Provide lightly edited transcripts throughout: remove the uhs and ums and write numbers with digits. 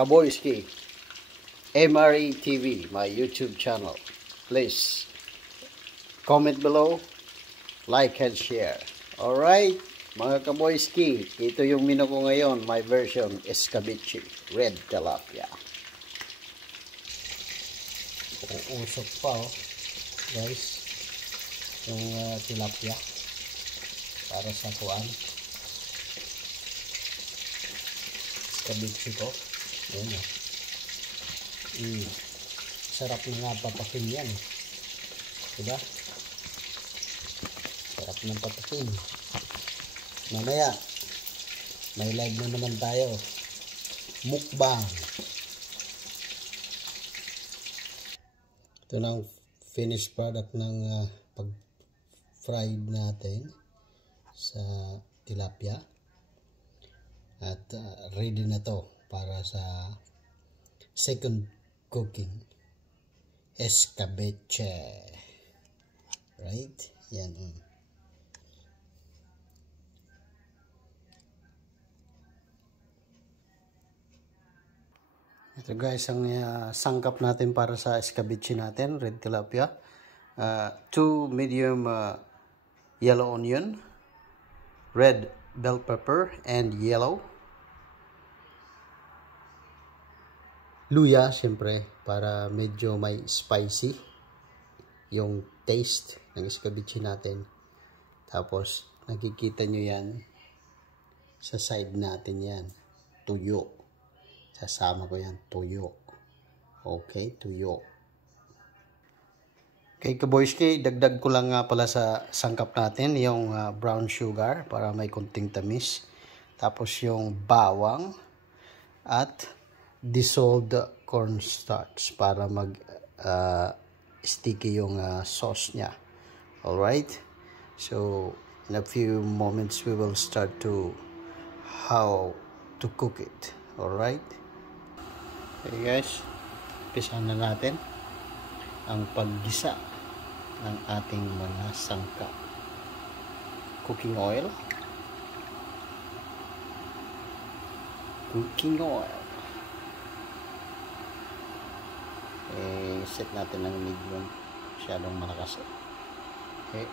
Scabeche, MRE TV, my YouTube channel. Please comment below, like and share. Alright, mga kaboyski, ito yung menu ko ngayon. My version is Scabeche, red tilapia. Uusok pa guys, yung tilapia para sa kuan. Scabeche ko. Yan o. Sarap na nga papakin yan. Diba? Sarap ng papakin. Mamaya, may live na naman tayo. Mukbang. Ito na ang finished product ng pag-fried natin sa tilapia. At ready na to para sa second cooking. Scabeche. Right? Yan. Ito guys ang sangkap natin para sa scabeche natin, red tilapia. 2 medium yellow onion, red bell pepper and yellow. Luya siyempre para medyo may spicy yung taste ng scabeche natin. Tapos nakikita nyo yan sa side natin yan. Tuyo. Sasama ko yan. Tuyo. Okay, tuyo. Okay kaboyski, dagdag ko lang nga pala sa sangkap natin yung brown sugar para may konting tamis. Tapos yung bawang at dissolved cornstarch para mag sticky yung sauce nya. Alright, so in a few moments we will start to how to cook it. Alright, okay guys, umpisahan na natin ang paggisa ng ating mga sangkap. Cooking oil, set natin ng medium, masyadong malakas. Okay,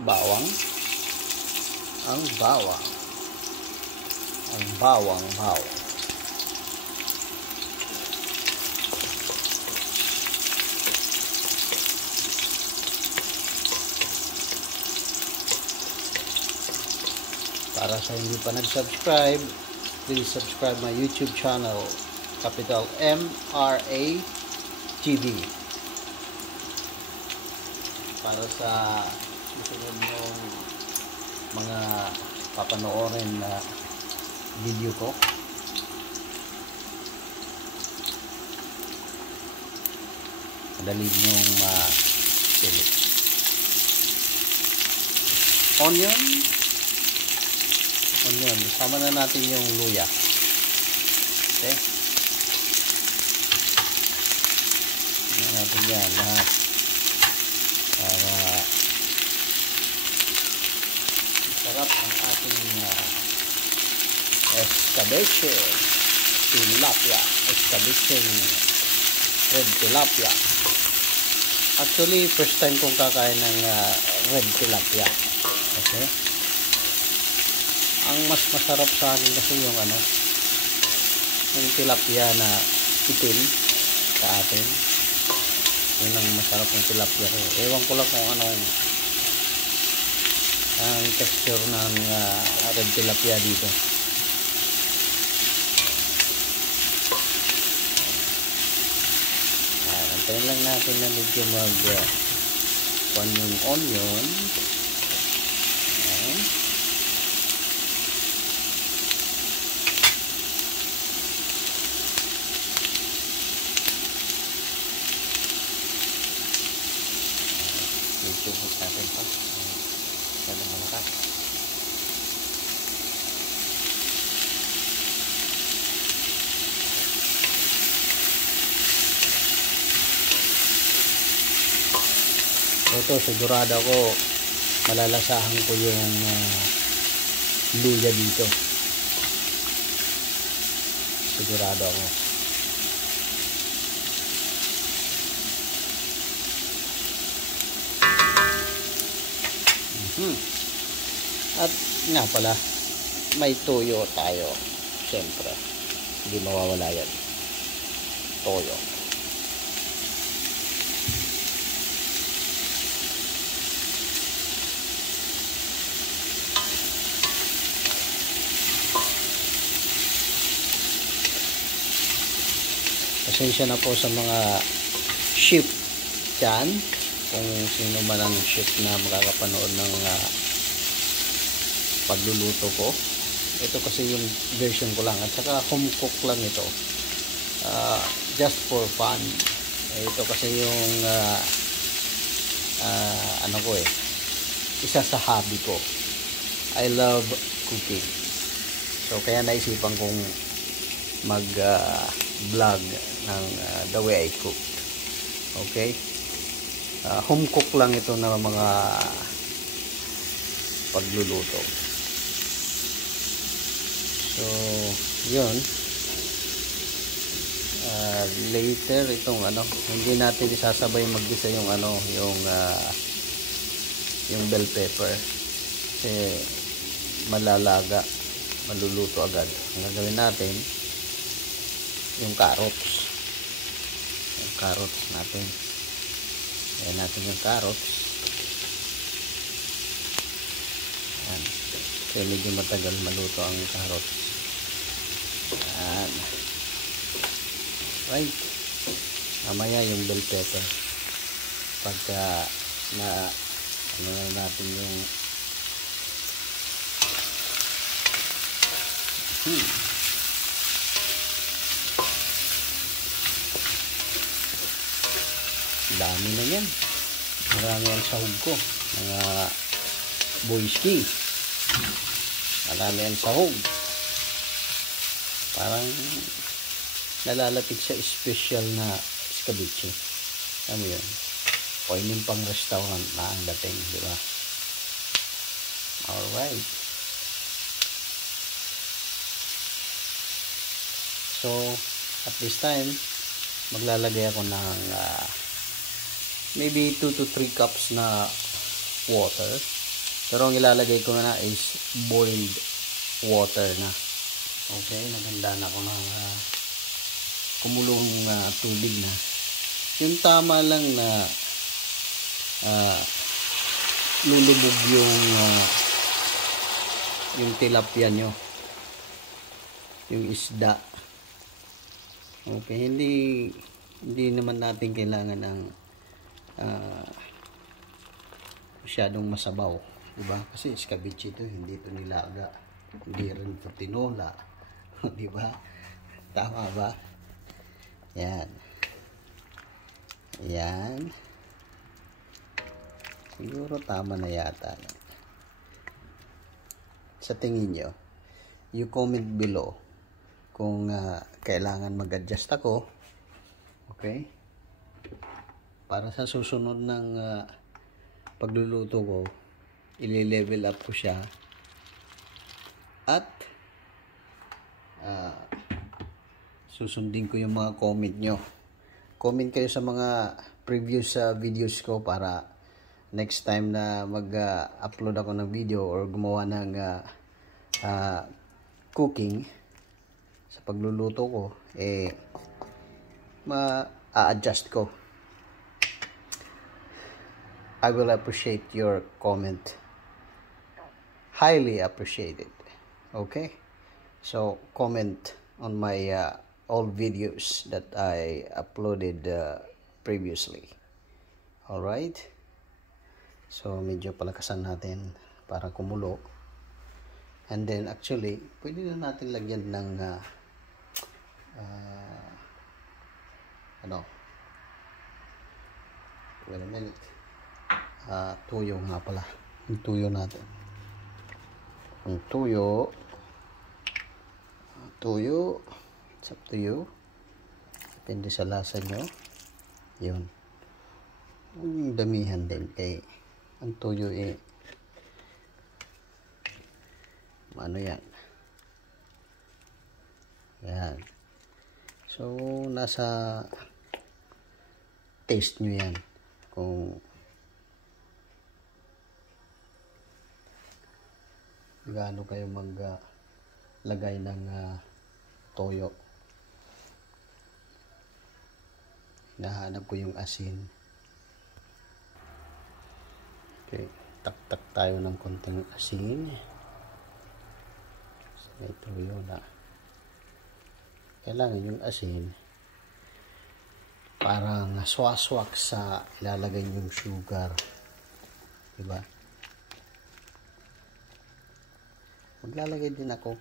bawang, bawang. Para sa hindi pa nag-subscribe, please subscribe my YouTube channel, capital MRA TV. Para sa susunod yung mga papanoorin na video ko. Madali nyong ma-select. Onion. Isama na natin yung luya. Okay. Isama natin yan lahat. Para sarap ang ating scabeche tilapia, scabeche red tilapia. Actually, first time kong kakain ng red tilapia. Okay. Ang mas masarap sa akin kasi yung yung tilapia na itim sa atin. Yun ang masarap ng tilapia ko. Ewan ko lang kung anong ang texture ng red tilapia dito. Antayin lang natin na medyo yung onion. Sugit natin pa. Masyadong malakas. Ito, sigurado ako malalasahan ko yung luya dito. Sigurado ako. At nga pala, may toyo tayo. Siyempre, hindi mawawala yan. Toyo. Pasensya na po sa mga sheep dyan, kung sino man ang sheep na makakapanood ng pagluluto ko. Ito kasi yung version ko lang, at saka home cook lang ito, just for fun. Ito kasi yung ano ko isa sa hobby ko. I love cooking, so kaya naisipan kong mag vlog ng the way I cook. Okay, home cook lang ito na mga pagluluto. So yun, later itong hindi natin isasabay maggisa yung yung bell pepper kasi malalaga, maluluto agad. Ang gagawin natin yung carrots. Yung carrots natin. Ayan natin yung carrots. Ayan. Kaya medyo matagal maluto ang carrots. Ayan. Right. Mamaya yung bell pepper. Pagka na natin yung dami na yan. Marami ang sahog ko. Mga boyski. Marami ang sahog. Parang nalalapit sa special na scabeche. Alam mo yun? Pwedeng pang restaurant na ang dating, di ba? Alright. So, at this time, maglalagay ako ng maybe 2 to 3 cups na water. Pero ang ilalagay ko na is boiled water na. Okay, naganda na ako ng kumulong tubig na. Yung tama lang na lulubog yung tilapia nyo, yung isda. Okay, hindi naman natin kailangan ng masyadong masabaw, diba? Kasi scabeche ito, hindi ito nilaga, hindi rin ito tinola, diba? Tama ba? Yan. Yan. Siguro tama na yata. Sa tingin nyo, you comment below kung kailangan mag-adjust ako. Okay? Para sa susunod ng pagluluto ko, i-level up ko siya. At susundin ko yung mga comment nyo. Comment kayo sa mga previous videos ko para next time na mag-upload ako ng video or gumawa ng cooking sa pagluluto ko, ma-adjust ko. I will appreciate your comment. Highly appreciated. Okay? So, comment on my old videos that I uploaded previously. Alright? So, medyo palakasan natin para kumulo. And then, actually, pwede na natin lagyan ng wait a minute. Tuyo nga pala. Yung tuyo natin. Yung tuyo. Tuyo. It's up to you. Depende sa lasa nyo. Yun. Yung damihan din. Kaya ang tuyo ano yan. Yan. So, nasa taste nyo yan. Kung gaano kayo maglagay ng toyo. Hinahanap ko yung asin. Okay, tak-tak tayo ng konting asin. May toyo na. Kailangan yung asin parang swaswak sa ilalagay yung sugar. Diba? Maglalagay din ako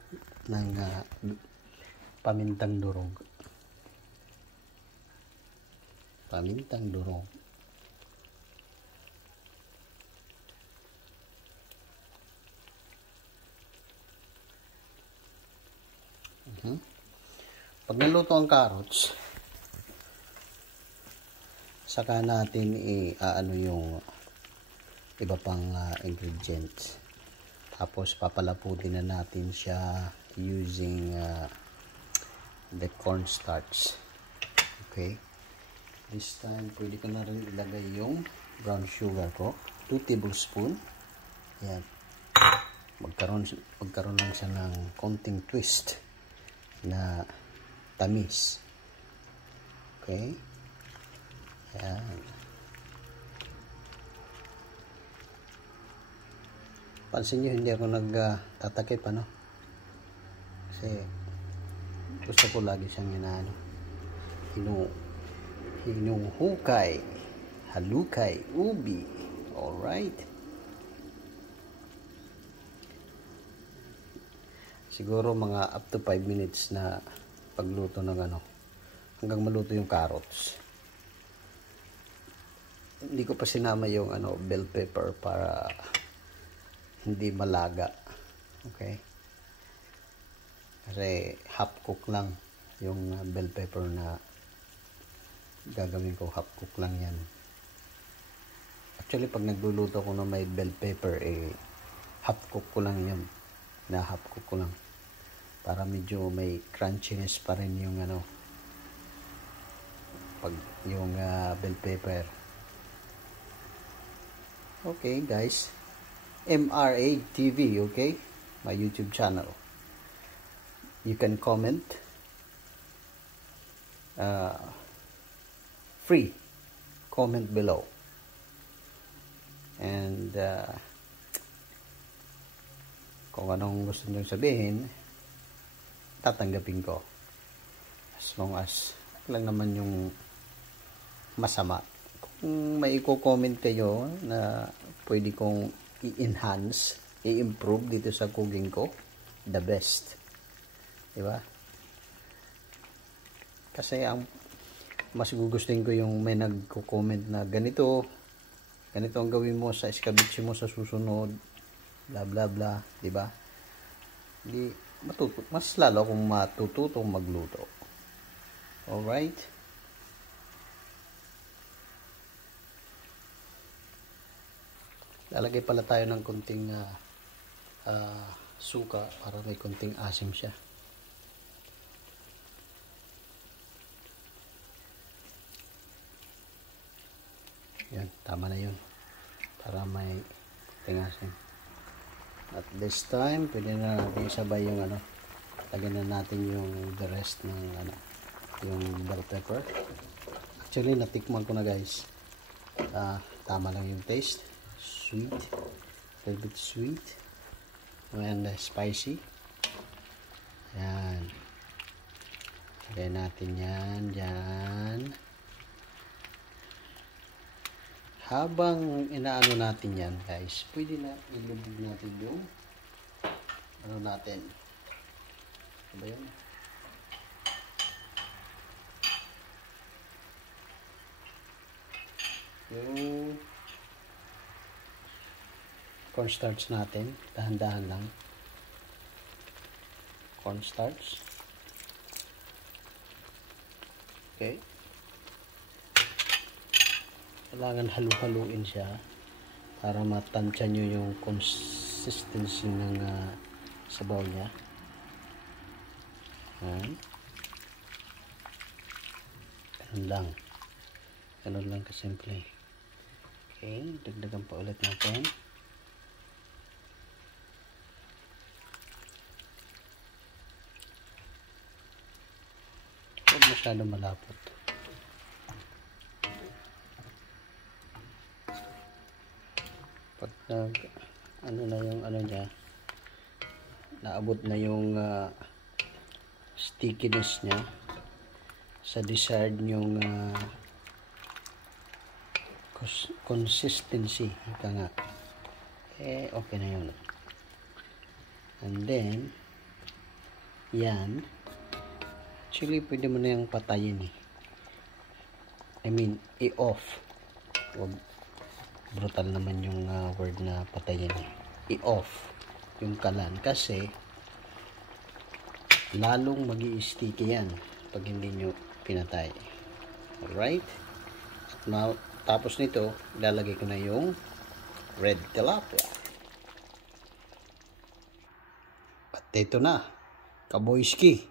ng pamintang durog. Pamintang durog. Pag naluto ang carrots, saka natin ano yung iba pang ingredients. Tapos papalaputin na natin siya using the cornstarch. Okay. This time, pwede ko na rin ilagay yung brown sugar ko. 2 tablespoon. Yan. Magkaroon lang siya ng konting twist na tamis. Okay. Yan. Pansin nyo, hindi ako nagtatakip, ano? Kasi gusto ko lagi siyang hinuhukay, halukay, ubi. Alright. Siguro mga up to 5 minutes na pagluto ng hanggang maluto yung carrots. Hindi ko pa sinama yung bell pepper para hindi malaga. Okay? Kasi half cook lang yung bell pepper na gagawin ko. Half cook lang yan. Actually, pag nagluluto ko na may bell pepper, half cook ko lang yan. Na-half cook ko lang. Para medyo may crunchiness pa rin yung pag yung bell pepper. Okay, guys. MRA TV, okay? My YouTube channel. You can comment. Free. Comment below. And kung anong gusto nyo sabihin, tatanggapin ko. As long as lang naman yung masama. Kung may i-comment kayo na pwede kong i-enhance, i-improve dito sa cooking ko, the best. Diba? Kasi ang mas gugustuhin ko yung may nagko-comment na ganito ang gawin mo sa scabeche mo sa susunod, bla bla bla, diba? Hindi mas lalo akong matututong magluto. Alright? Lalagay pala tayo ng konting suka para may konting asim siya. Yan, tama na yun. Para may konting asim. At this time, pwede na natin isabay yung lagyan na natin yung the rest ng yung bell pepper. Actually, natikman ko na, guys. Tama lang yung taste. Sweet, a little bit sweet and spicy. Yan, lagay natin yan dyan. Habang inaano natin yan, guys, pwede na ilubog natin yung natin. Ano ba yan? Yung cornstarch natin. Dahan-dahan lang. Cornstarch. Okay. Kailangan halu-haluin siya para matansya nyo yung consistency ng sabaw niya. Ganun lang kasimple. Okay, dagdagan pa ulit natin. Huwag masyado malapot. Pag niya, naabot na yung stickiness niya sa desired yung consistency, ito nga, okay na yun. And then yan, actually pwede mo na yung patayin i-off. Wag brutal naman yung word na patayin i-off yung kalan kasi lalong magi-sticky yan pag hindi nyo pinatay. Alright, now tapos nito ilalagay ko na yung red tilapia at ito na, kaboyski,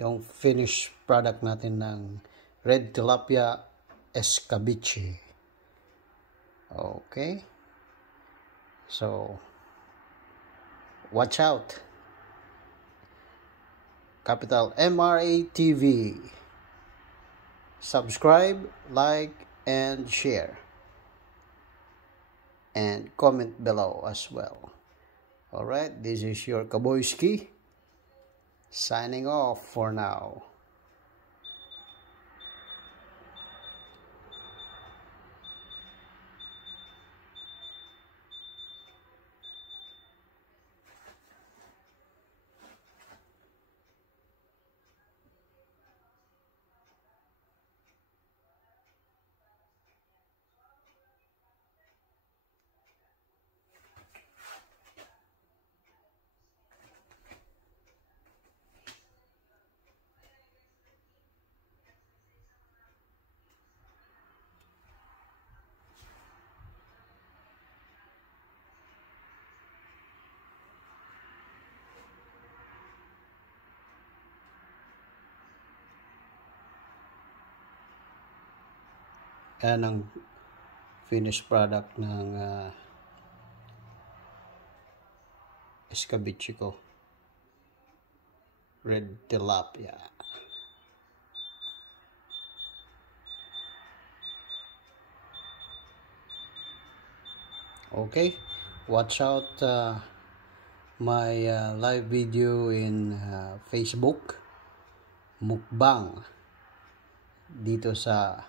yung finished product natin ng red tilapia Scabeche. Okay, so watch out, capital MRA TV. Subscribe, like, and share, and comment below as well. Alright, this is your Kaboyski signing off for now. Yan ang finished product ng Scabeche ko, red tilapia. Okay, watch out my live video in Facebook mukbang dito sa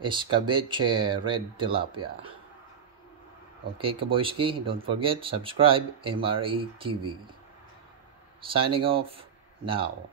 Scabeche red tilapia. Okay, Kaboyski, don't forget, subscribe, MRA TV. Signing off now.